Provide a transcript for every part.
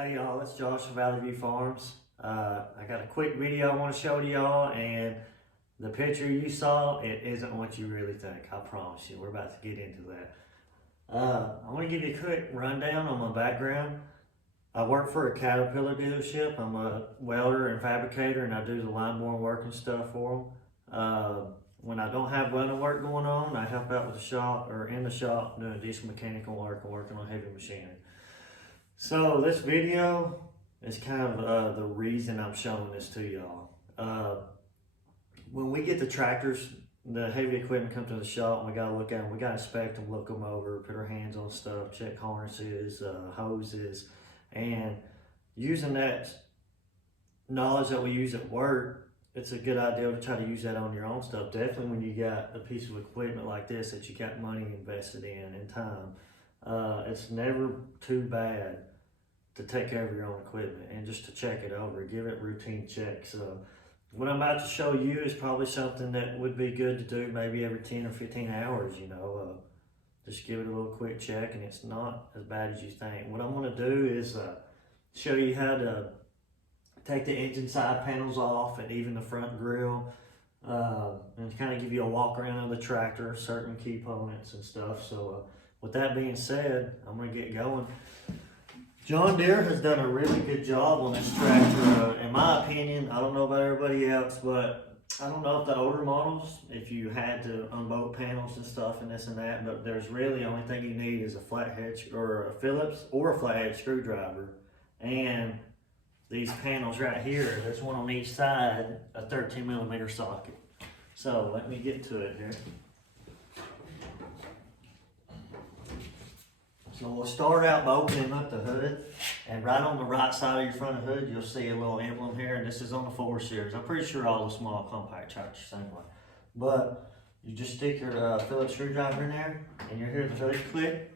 Hey y'all, it's Josh from Valley View Farms. I got a quick video I want to show to y'all, and the picture you saw, it isn't what you really think. I promise you. We're about to get into that. I want to give you a quick rundown on my background. I work for a Caterpillar dealership. I'm a welder and fabricator, and I do the line boring work and stuff for them. When I don't have welding work going on, I help out with the shop or in the shop doing diesel mechanical work and working on heavy machinery. So this video is kind of the reason I'm showing this to y'all. When we get the tractors, the heavy equipment comes to the shop, and we gotta look at them, we gotta inspect them, look them over, put our hands on stuff, check harnesses, hoses, and using that knowledge that we use at work, it's a good idea to try to use that on your own stuff. Definitely when you got a piece of equipment like this that you got money invested in and time. It's never too bad to take care of your own equipment and just to check it over, give it routine checks. What I'm about to show you is probably something that would be good to do maybe every 10 or 15 hours, just give it a little quick check, and it's not as bad as you think. What I'm gonna do is show you how to take the engine side panels off and even the front grille, and kind of give you a walk around of the tractor, certain key components and stuff. So with that being said, I'm gonna get going. John Deere has done a really good job on this tractor, in my opinion. I don't know about everybody else, but I don't know if the older models, if you had to unbolt panels and stuff and this and that, but there's really the only thing you need is a flathead or a Phillips or a flathead screwdriver. And these panels right here, there's one on each side, a 13mm socket. So let me get to it here. So we'll start out by opening up the hood, and right on the right side of your front of the hood, you'll see a little emblem here, and this is on the 4 series. I'm pretty sure all the small compact tractors the same way. But you just stick your Phillips screwdriver in there, and you hear the hood click.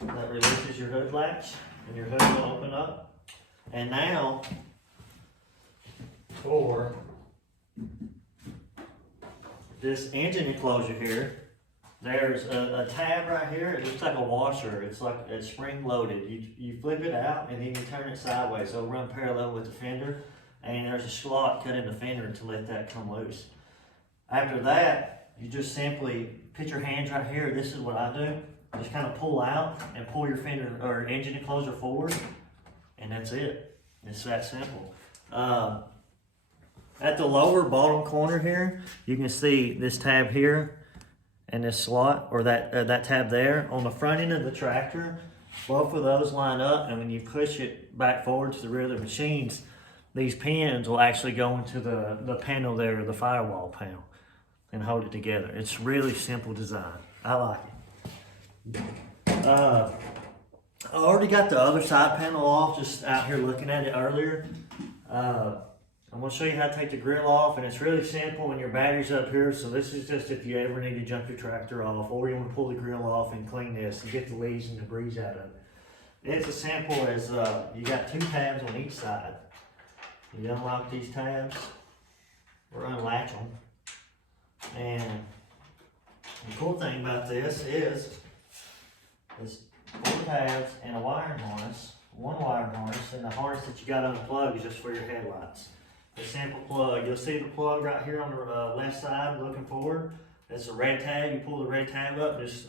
That releases your hood latch, and your hood will open up. And now, for this engine enclosure here, there's a tab right here. It looks like a washer. It's spring loaded. You flip it out and then you turn it sideways, so it'll run parallel with the fender. And there's a slot cut in the fender to let that come loose. After that, you just simply put your hands right here. This is what I do. Just kind of pull out and pull your fender or engine enclosure forward, and that's it. It's that simple. At the lower bottom corner here, you can see this tab here and this slot, or that tab there. On the front end of the tractor, both of those line up, and when you push it back forward to the rear of the machines, these pins will actually go into the panel there, the firewall panel, and hold it together. It's really simple design. I like it. I already got the other side panel off, just out here looking at it earlier. I'm going to show you how to take the grill off, and it's really simple, and your battery's up here, so this is just if you ever need to jump your tractor off, or you want to pull the grill off and clean this and get the leaves and debris out of it. It's as simple as you got 2 tabs on each side. You unlock these tabs or unlatch them, and the cool thing about this is it's 4 tabs and a wiring harness, 1 wiring harness, and the harness that you got unplugged is just for your headlights. A simple plug. You'll see the plug right here on the left side looking forward. It's a red tab. You pull the red tab up, just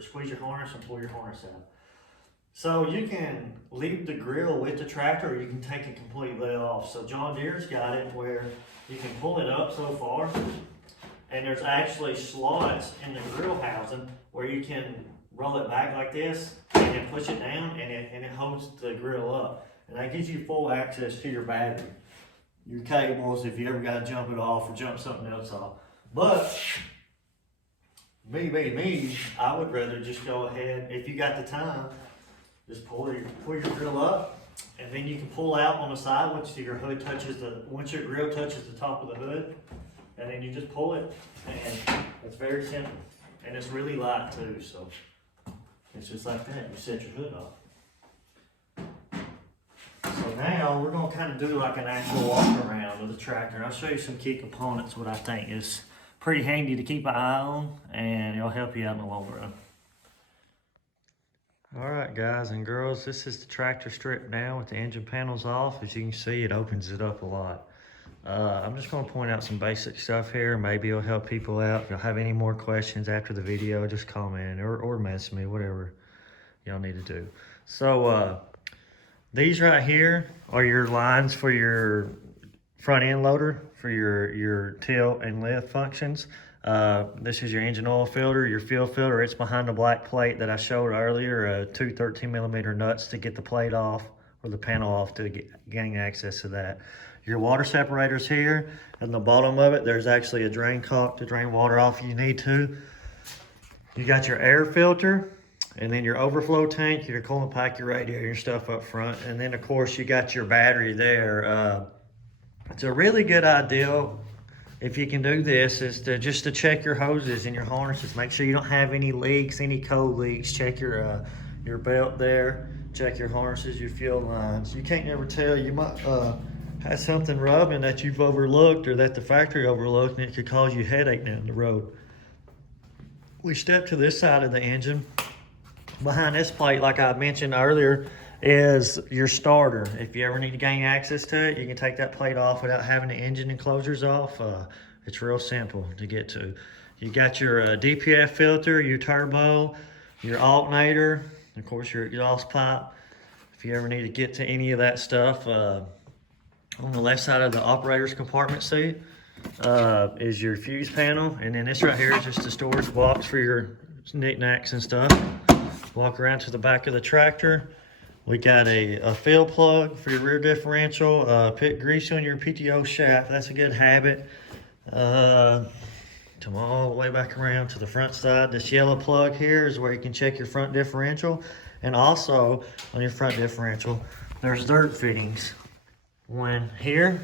squeeze your harness and pull your harness out. So you can leave the grill with the tractor, or you can take it completely off. So John Deere's got it where you can pull it up so far, and there's actually slots in the grill housing where you can roll it back like this and then push it down, and it holds the grill up. And that gives you full access to your battery, your cables, if you ever got to jump it off or jump something else off. But me, I would rather just go ahead, if you got the time, just pull your grill up, and then you can pull out on the side once your grill touches the top of the hood, and then you just pull it, and it's very simple, and it's really light too. So it's just like that. You set your hood off. So now we're going to kind of do like an actual walk around of the tractor. I'll show you some key components, what I think is pretty handy to keep an eye on, and it'll help you out in the long run. All right, guys and girls, this is the tractor stripped down with the engine panels off. As you can see, it opens it up a lot. I'm just going to point out some basic stuff here. Maybe it'll help people out. If y'all have any more questions after the video, just comment or message me, whatever y'all need to do. So these right here are your lines for your front end loader for your tilt and lift functions. This is your engine oil filter, your fuel filter. It's behind the black plate that I showed earlier, two 13mm nuts to get the plate off or the panel off to gain access to that. Your water separator's here. At the bottom of it, there's actually a drain caulk to drain water off if you need to. You got your air filter, and then your overflow tank, your coolant pack, your radiator, your stuff up front. And then of course you got your battery there. It's a really good idea, if you can do this, is to just to check your hoses and your harnesses. Make sure you don't have any leaks, any code leaks. Check your belt there. Check your harnesses, your fuel lines. You can't never tell. You might have something rubbing that you've overlooked or that the factory overlooked, and it could cause you headache down the road. We step to this side of the engine. Behind this plate, like I mentioned earlier, is your starter. If you ever need to gain access to it, you can take that plate off without having the engine enclosures off. It's real simple to get to. You got your DPF filter, your turbo, your alternator, of course your exhaust pipe. If you ever need to get to any of that stuff, on the left side of the operator's compartment seat is your fuse panel, and then this right here is just the storage box for your knickknacks and stuff. Walk around to the back of the tractor. We got a fill plug for your rear differential, pit grease on your PTO shaft. That's a good habit. Come all the way back around to the front side. This yellow plug here is where you can check your front differential. And also on your front differential, there's dirt fittings. One here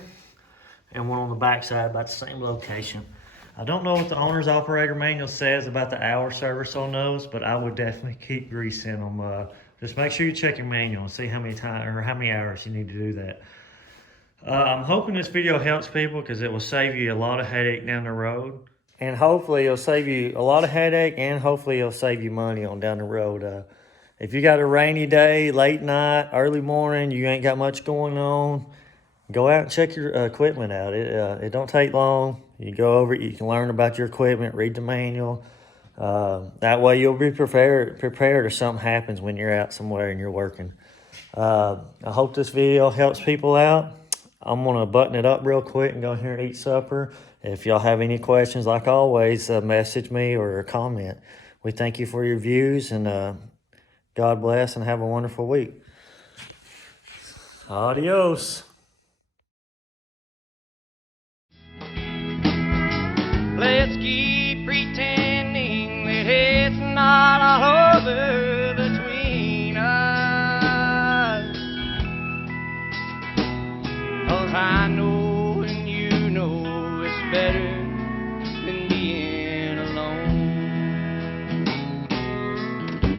and one on the back side, about the same location. I don't know what the owner's operator manual says about the hour service on those, but I would definitely keep grease in them. Just make sure you check your manual and see how many times or how many hours you need to do that. I'm hoping this video helps people because it will save you a lot of headache down the road. And hopefully it'll save you a lot of headache, and hopefully it'll save you money on down the road. If you got a rainy day, late night, early morning, you ain't got much going on, go out and check your equipment out. It don't take long. You go over it, you can learn about your equipment, read the manual. That way you'll be prepared if something happens when you're out somewhere and you're working. I hope this video helps people out. I'm gonna button it up real quick and go here and eat supper. If y'all have any questions, like always, message me or comment. We thank you for your views, and God bless and have a wonderful week. Adios.